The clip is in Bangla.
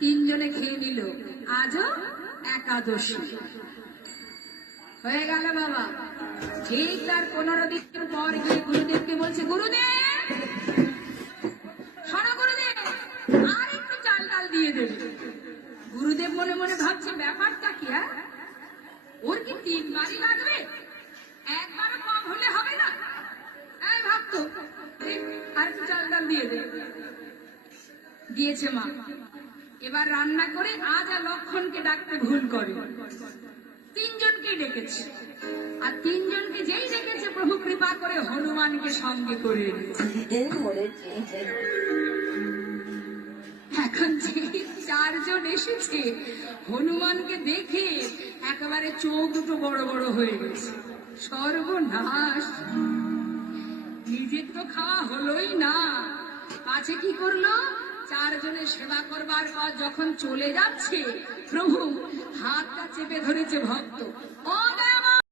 তিনজনে খেয়ে নিল। আজও একাদশী হয়ে গেল বাবা। ঠিক তার 15 দিন পর গিয়ে গুরুদেবকে বলছে, গুরুদেব শোনো গুরুদেব, আর একটু চাল ডাল দিয়ে দেবে। গুরুদেব মনে মনে ভাবছে ব্যাপারটা কি, ওর কি 3 বারই লাগবে, একবারও কম হলে হবে না? এই ভাবতো আর একটু চাল ডাল দিয়ে দে। দিয়েছে মা। এবার রান্না করে আজ আর লক্ষণকে ডাকতে ভুল করে, 3 জনকে ডেকেছে। আর 3 জনকে যেই ডেকেছে প্রভু কৃপা করে হনুমানকে সঙ্গে করে এনেছে। এখন যে 4 জন এসেছে হনুমানকে দেখে একেবারে চোখ দুটো বড় বড় হয়ে গেছে। সর্বনাশ, নিজের তো খাওয়া হলোই না, পাছে কি করলো, 4 জনের সেবা করবার পর যখন চলে যাচ্ছে প্রভু হাতটা চেপে ধরেছে ভক্ত।